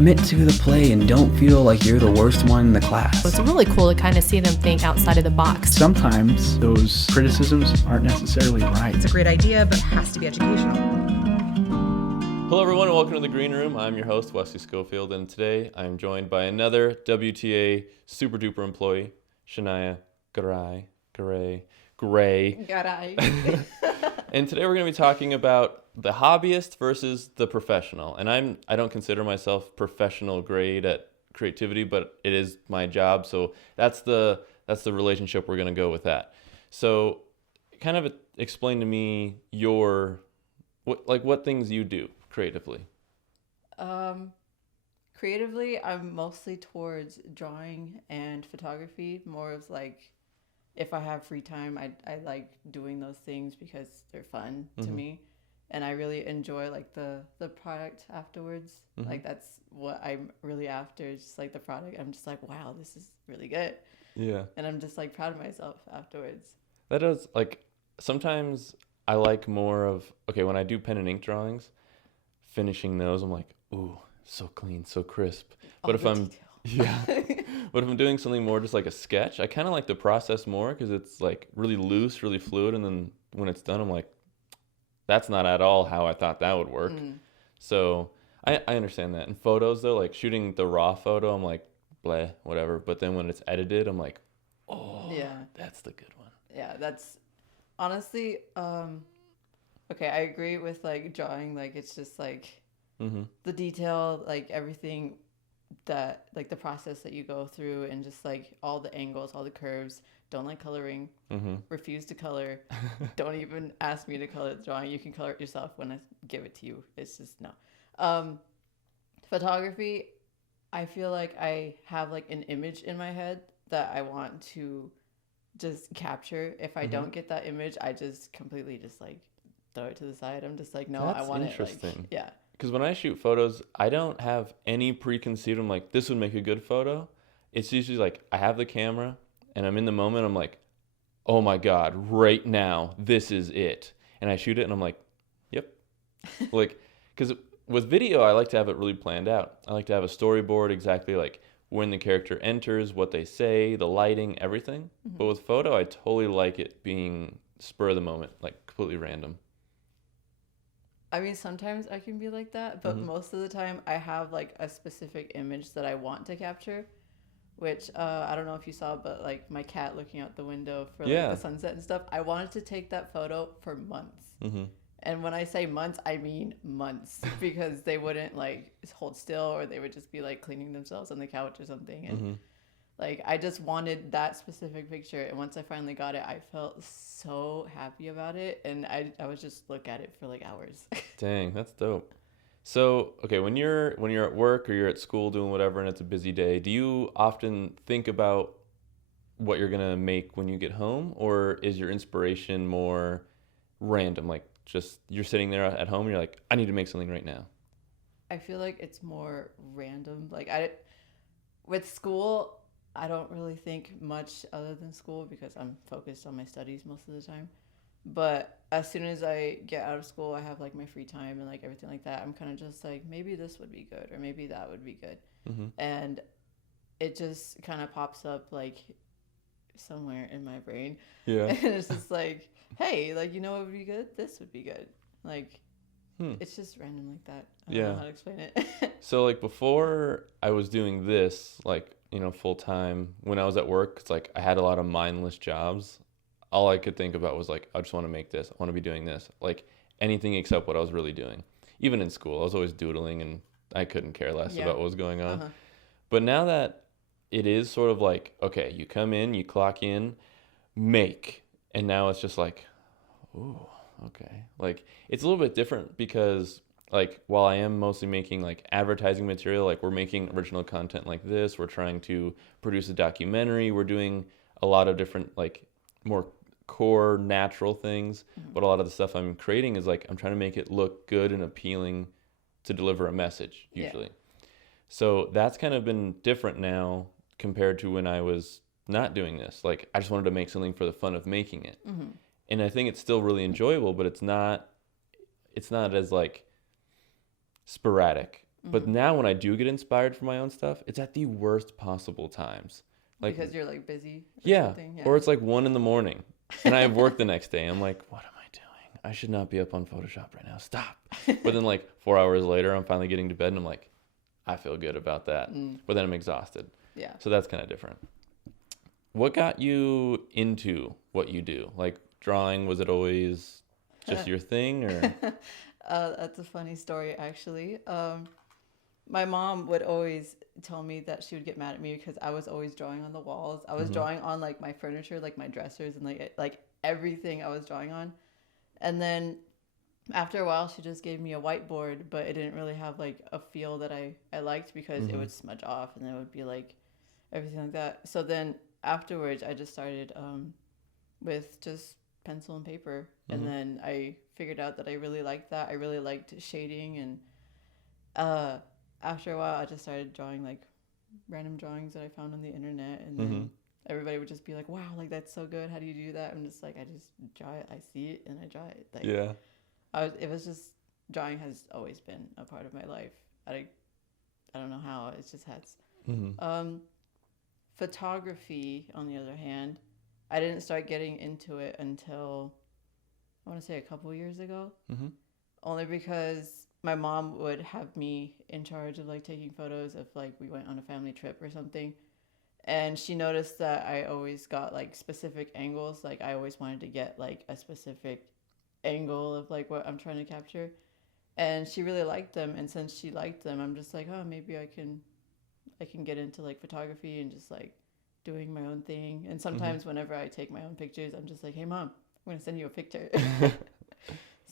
Commit to the play and don't feel like you're the worst one in the class. It's really cool to kind of see them think outside of the box. Sometimes those criticisms aren't necessarily right. It's a great idea, but it has to be educational. Hello everyone and welcome to the Green Room. I'm your host, Wesley Schofield, and today I'm joined by another WTA super duper employee, Shania Garay. And today we're going to be talking about the hobbyist versus the professional. And I don't consider myself professional grade at creativity, but it is my job, so that's the relationship we're going to go with that. So kind of explain to me what things you do creatively. Creatively, I'm mostly towards drawing and photography. More of like, if I have free time, I like doing those things because they're fun to me, and I really enjoy like the product afterwards. Like that's what I'm really after, is just like the product. I'm just like, wow, this is really good. Yeah. And I'm just like proud of myself afterwards. That does, like, sometimes I like more of, okay, when I do pen and ink drawings, finishing those, I'm like, ooh, so clean, so crisp. But if I'm but if I'm doing something more just like a sketch, I kind of like the process more because it's like really loose, really fluid, and then when it's done, I'm like, that's not at all how I thought that would work. So I understand that. In photos though, like shooting the raw photo, I'm like, bleh, whatever. But then when it's edited, I'm like, oh, yeah, that's the good one. Yeah, that's honestly, okay, I agree with like drawing, like it's just like the detail, like everything that, like the process that you go through, and just like all the angles, all the curves. Don't like coloring, refuse to color. Don't even ask me to color the drawing. You can color it yourself when I give it to you. It's just no. Photography, I feel like I have like an image in my head that I want to just capture. If I don't get that image, I just completely just like throw it to the side. I'm just like, no, I want it. Like, yeah. Because when I shoot photos, I don't have any preconceived, I'm like, this would make a good photo. It's usually like, I have the camera and I'm in the moment. I'm like, oh my God, right now, this is it. And I shoot it and I'm like, yep. Like, because with video, I like to have it really planned out. I like to have a storyboard, exactly like when the character enters, what they say, the lighting, everything. But with photo, I totally like it being spur of the moment, like completely random. I mean, sometimes I can be like that, but most of the time I have like a specific image that I want to capture, which I don't know if you saw, but like my cat looking out the window for like the sunset and stuff. I wanted to take that photo for months. And when I say months, I mean months, because they wouldn't like hold still, or they would just be like cleaning themselves on the couch or something. And like, I just wanted that specific picture. And once I finally got it, I felt so happy about it. And I would just look at it for like hours. Dang, that's dope. So, okay, when you're at work or you're at school doing whatever and it's a busy day, do you often think about what you're going to make when you get home? Or is your inspiration more random? Like, just you're sitting there at home and you're like, I need to make something right now. I feel like it's more random. Like, with school, I don't really think much other than school because I'm focused on my studies most of the time. But as soon as I get out of school, I have like my free time and like everything like that. I'm kind of just like, maybe this would be good, or maybe that would be good. And it just kind of pops up like somewhere in my brain. Yeah. And it's just like, hey, like, you know what would be good? This would be good. Like, it's just random like that. I don't know how to explain it. So like before I was doing this, like, you know, full time, when I was at work, it's like I had a lot of mindless jobs. All I could think about was like, I just want to make this. I want to be doing this. Like anything except what I was really doing. Even in school, I was always doodling and I couldn't care less about what was going on. But now that it is sort of like, okay, you come in, you clock in, make. And now it's just like, ooh, okay. Like it's a little bit different because like while I am mostly making like advertising material, like we're making original content like this, we're trying to produce a documentary, we're doing a lot of different like more core natural things, but a lot of the stuff I'm creating is like I'm trying to make it look good and appealing to deliver a message usually. So that's kind of been different now compared to when I was not doing this. Like I just wanted to make something for the fun of making it. And I think it's still really enjoyable, but it's not as like sporadic But now when I do get inspired for my own stuff, it's at the worst possible times. Like, because you're like busy. Yeah. Or it's like 1 a.m. and I have work the next day. I'm like, what am I doing? I should not be up on Photoshop right now. Stop. But then like 4 hours later, I'm finally getting to bed and I'm like, I feel good about that. But then I'm exhausted. Yeah. So that's kind of different. What got you into what you do? Like drawing, was it always just your thing or? That's a funny story, actually. My mom would always tell me that she would get mad at me because I was always drawing on the walls. I was drawing on like my furniture, like my dressers and like everything I was drawing on. And then after a while, she just gave me a whiteboard, but it didn't really have like a feel that I liked because it would smudge off and then it would be like everything like that. So then afterwards, I just started with just pencil and paper. And then I figured out that I really liked that. I really liked shading. And after a while, I just started drawing like random drawings that I found on the internet. And then everybody would just be like, wow, like that's so good. How do you do that? I'm just like, I just draw it. I see it and I draw it. Like, Yeah. It was just, drawing has always been a part of my life. I don't know how, it just has. Photography, on the other hand, I didn't start getting into it until, I want to say a couple years ago. Only because my mom would have me in charge of like taking photos if like we went on a family trip or something. And she noticed that I always got like specific angles. Like I always wanted to get like a specific angle of like what I'm trying to capture. And she really liked them. And since she liked them, I'm just like, oh, maybe I can get into like photography and just like doing my own thing. And sometimes whenever I take my own pictures, I'm just like, hey mom, I'm gonna send you a picture.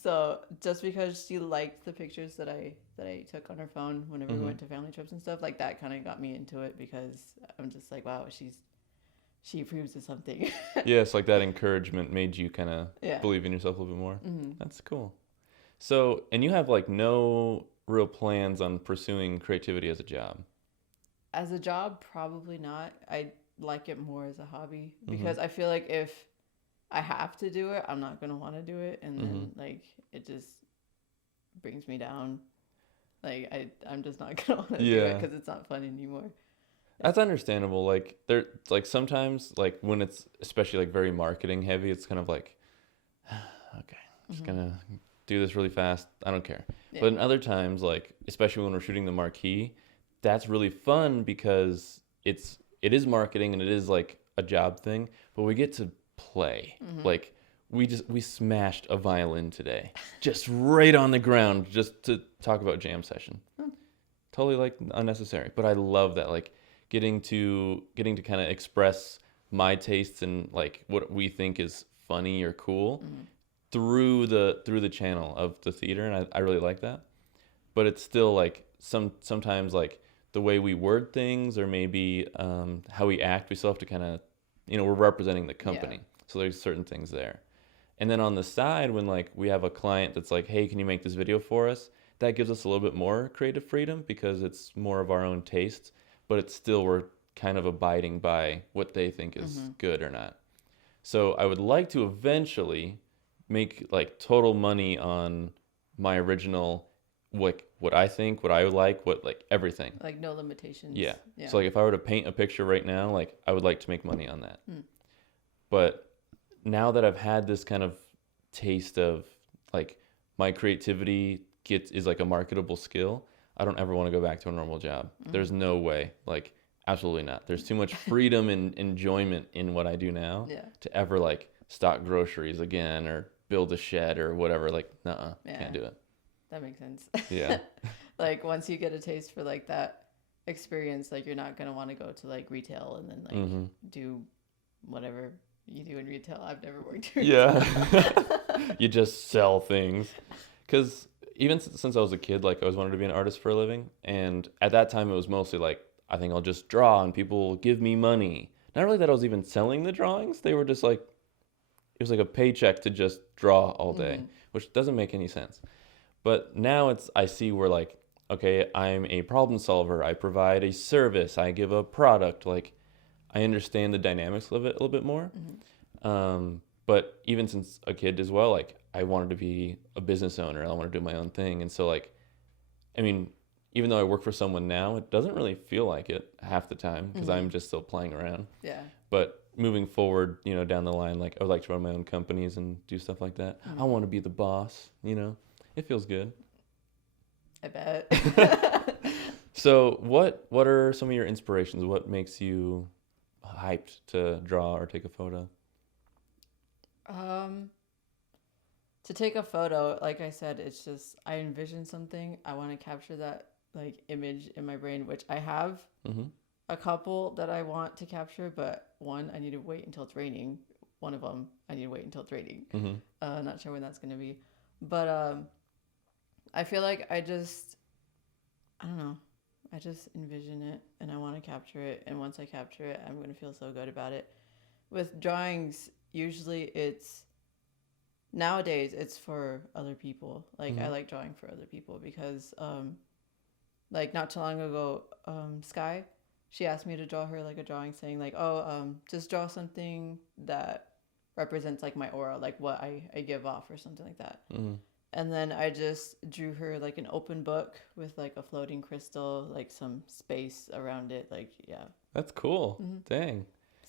So just because she liked the pictures that I took on her phone whenever we went to family trips and stuff, like that kind of got me into it because I'm just like, wow, she approves of something. Yes, like that encouragement made you kind of believe in yourself a little bit more. That's cool. So, and you have like no real plans on pursuing creativity as a job? As a job, probably not. I like it more as a hobby because I feel like if I have to do it, I'm not going to want to do it. And then like, it just brings me down. Like I'm just not going to want to do it because it's not fun anymore. That's understandable. Like there, like sometimes like when it's especially like very marketing heavy, it's kind of like, okay, I'm just gonna do this really fast. I don't care. Yeah. But in other times, like especially when we're shooting the marquee, that's really fun because it is marketing and it is like a job thing, but we get to play. Like we smashed a violin today, just right on the ground, just to talk about jam session. Totally like unnecessary, but I love that. Like getting to kind of express my tastes and like what we think is funny or cool through the channel of the theater, and I really like that. But it's still like sometimes like the way we word things or maybe how we act, we still have to kind of, we're representing the company. So there's certain things there. And then on the side, when like we have a client that's like, hey, can you make this video for us? That gives us a little bit more creative freedom because it's more of our own taste, but it's still, we're kind of abiding by what they think is good or not. So I would like to eventually make like total money on my original, what I think, what I like, what like everything. Like no limitations. Yeah. So like if I were to paint a picture right now, like I would like to make money on that. But now that I've had this kind of taste of like my creativity is like a marketable skill, I don't ever want to go back to a normal job. There's no way, like absolutely not. There's too much freedom and enjoyment in what I do now to ever like stock groceries again or build a shed or whatever. Like, can't do it. That makes sense. Yeah. Like once you get a taste for like that experience, like you're not going to want to go to like retail and then like do whatever you do in retail. I've never worked in retail. Yeah. You just sell things. Because even since I was a kid, like I always wanted to be an artist for a living. And at that time, it was mostly like, I think I'll just draw and people will give me money. Not really that I was even selling the drawings. They were just like, it was like a paycheck to just draw all day, which doesn't make any sense. But now I see where like, okay, I'm a problem solver. I provide a service. I give a product. Like I understand the dynamics of it a little bit more. But even since a kid as well, like I wanted to be a business owner. I wanted to do my own thing. And so like, I mean, even though I work for someone now, it doesn't really feel like it half the time because I'm just still playing around. Yeah. But moving forward, you know, down the line, like I would like to run my own companies and do stuff like that. I want to be the boss, you know. It feels good. I bet. So what are some of your inspirations? What makes you hyped to draw or take a photo? To take a photo, like I said, it's just I envision something. I want to capture that like image in my brain, which I have a couple that I want to capture, but one I need to wait until it's raining. One of them I need to wait until it's raining. Not sure when that's gonna be, but I feel like I don't know. I just envision it and I want to capture it. And once I capture it, I'm going to feel so good about it. With drawings, usually nowadays it's for other people. Like I like drawing for other people because like not too long ago, Sky, she asked me to draw her like a drawing saying like, just draw something that represents like my aura, like what I give off or something like that. And then I just drew her like an open book with like a floating crystal, like some space around it. Like, yeah. That's cool. Dang.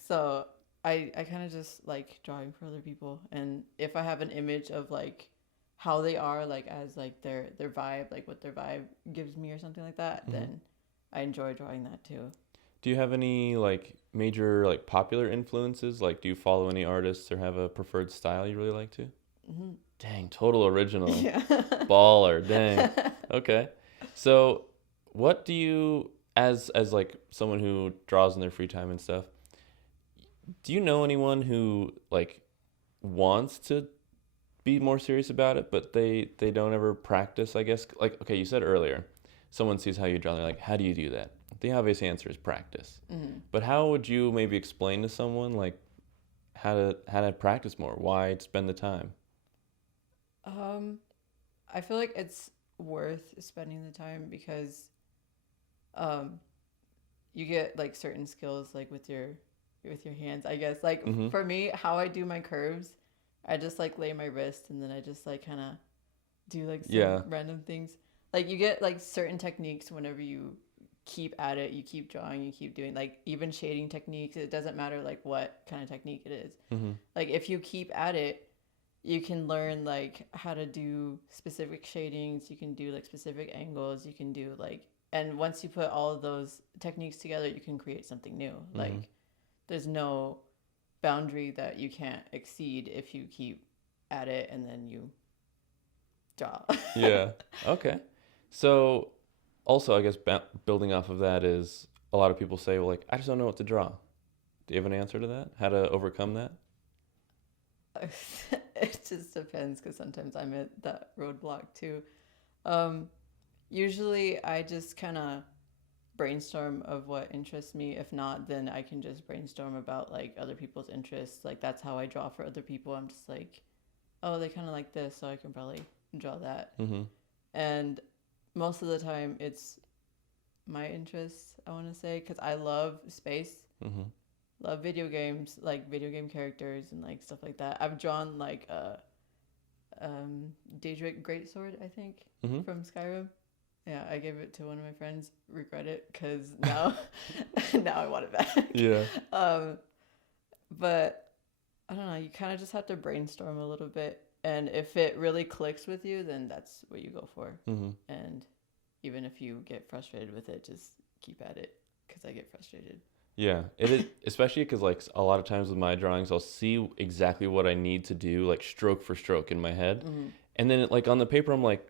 So I kind of just like drawing for other people. And if I have an image of like how they are, like as like their vibe, like what their vibe gives me or something like that, then I enjoy drawing that too. Do you have any like major like popular influences? Like, do you follow any artists or have a preferred style you really like to? Dang, total original. Yeah. Baller. Dang. Okay. So what do you, as like someone who draws in their free time and stuff, do you know anyone who like wants to be more serious about it, but they don't ever practice, I guess? Like, okay, you said earlier, someone sees how you draw, they're like, how do you do that? The obvious answer is practice. But how would you maybe explain to someone like how to practice more? Why spend the time? I feel like it's worth spending the time because you get like certain skills like with your hands, I guess. Like for me, how I do my curves, I just like lay my wrist and then I just like kind of do like some random things. Like you get like certain techniques whenever you keep at it, you keep drawing, you keep doing like even shading techniques. It doesn't matter like what kind of technique it is. Like if you keep at it, you can learn like how to do specific shadings, you can do like specific angles, you can do like, and once you put all of those techniques together, you can create something new. Like there's no boundary that you can't exceed if you keep at it and then you draw. Yeah. Okay. So also, I guess building off of that is a lot of people say, well, like, I just don't know what to draw. Do you have an answer to that? How to overcome that? It just depends because sometimes I'm at that roadblock too. Usually I just kind of brainstorm of what interests me. If not, then I can just brainstorm about like other people's interests. Like that's how I draw for other people. I'm just like, oh, they kind of like this, so I can probably draw that. And most of the time it's my interests, I want to say, because I love space. Love video games, like video game characters and like stuff like that. I've drawn like Daedric Greatsword, I think, from Skyrim. Yeah, I gave it to one of my friends. Regret it because now I want it back. Yeah. But I don't know. You kind of just have to brainstorm a little bit, and if it really clicks with you, then that's what you go for. And even if you get frustrated with it, just keep at it because I get frustrated. Yeah, it is, especially because like a lot of times with my drawings, I'll see exactly what I need to do, like stroke for stroke in my head, and then like on the paper, I'm like,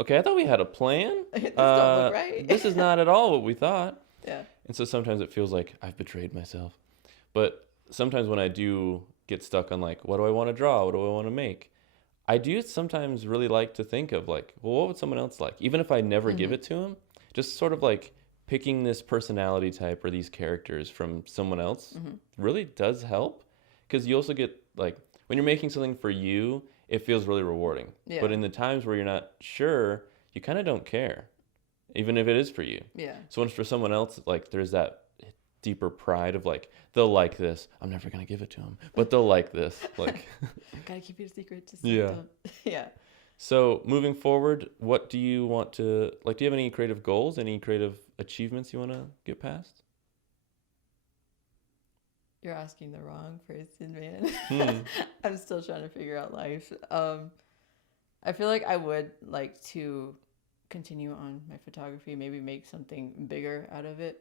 okay, I thought we had a plan. This don't look right. This is not at all what we thought. Yeah. And so sometimes it feels like I've betrayed myself, but sometimes when I do get stuck on like, what do I want to draw? What do I want to make? I do sometimes really like to think of like, well, what would someone else like? Even if I never give it to them, just sort of like picking this personality type or these characters from someone else really does help, because you also get like when you're making something for you, it feels really rewarding. Yeah. But in the times where you're not sure, you kind of don't care, even if it is for you. Yeah. So when it's for someone else, like there's that deeper pride of like, they'll like this. I'm never gonna give it to them, but they'll like this. Like, gotta keep it a secret. Just yeah. Yeah. So moving forward, what do you want to, like, do you have any creative goals, any creative achievements you want to get past? You're asking the wrong person, man. I'm still trying to figure out life. I feel like I would like to continue on my photography, maybe make something bigger out of it.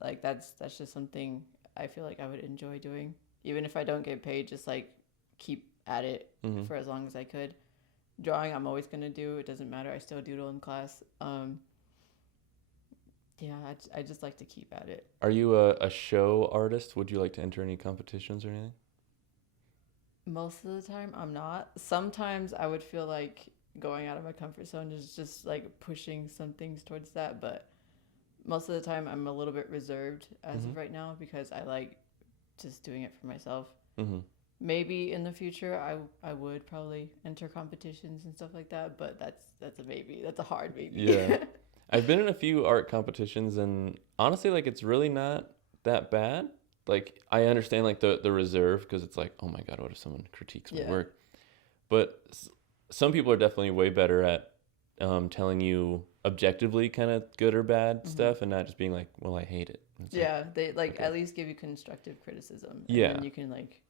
Like that's just something I feel like I would enjoy doing, even if I don't get paid. Just like keep at it for as long as I could. Drawing, I'm always gonna do. It doesn't matter. I still doodle in class. Yeah, I just like to keep at it. Are you a show artist? Would you like to enter any competitions or anything? Most of the time, I'm not. Sometimes I would feel like going out of my comfort zone is just like pushing some things towards that. But most of the time, I'm a little bit reserved as of right now because I like just doing it for myself. Maybe in the future, I would probably enter competitions and stuff like that. But that's a maybe. That's a hard maybe. Yeah. I've been in a few art competitions, and honestly, like, it's really not that bad. Like, I understand, like, the reserve, because it's like, oh my God, what if someone critiques my work? But some people are definitely way better at telling you objectively kind of good or bad stuff, and not just being like, well, I hate it. Like, they, like, okay. at least give you constructive criticism. And Yeah. then you can, like...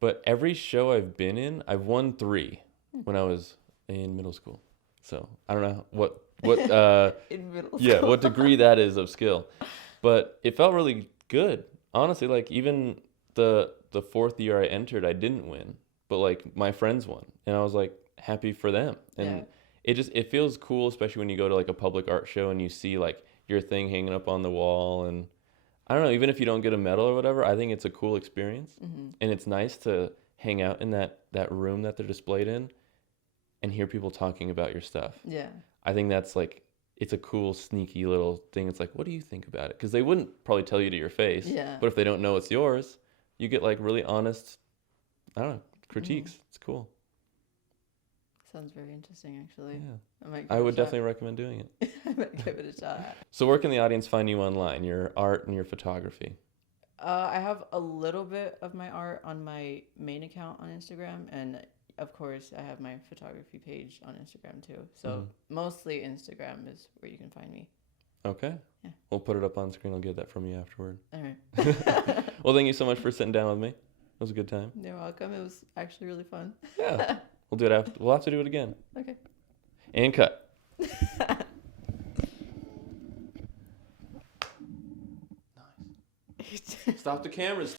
But every show I've been in, I've won 3 when I was in middle school. So, I don't know what in middle yeah, school. what degree that is of skill. But it felt really good. Honestly, like, even the 4th year I entered, I didn't win, but like my friends won, and I was like happy for them. And it feels cool, especially when you go to like a public art show and you see like your thing hanging up on the wall. And I don't know, even if you don't get a medal or whatever, I think it's a cool experience. And it's nice to hang out in that room that they're displayed in and hear people talking about your stuff. Yeah. I think that's like, it's a cool, sneaky little thing. It's like, what do you think about it? Because they wouldn't probably tell you to your face. Yeah. But if they don't know it's yours, you get like really honest, I don't know, critiques. It's cool. Sounds very interesting, actually. Yeah. I would definitely recommend doing it. I might give it a shot. So where can the audience find you online, your art and your photography? I have a little bit of my art on my main account on Instagram, and of course, I have my photography page on Instagram too. So mostly Instagram is where you can find me. Okay. Yeah. We'll put it up on screen. I'll get that from you afterward. All right. Well, thank you so much for sitting down with me. It was a good time. You're welcome. It was actually really fun. Yeah. We'll do it after. We'll have to do it again. Okay. And cut. Nice. Stop the cameras.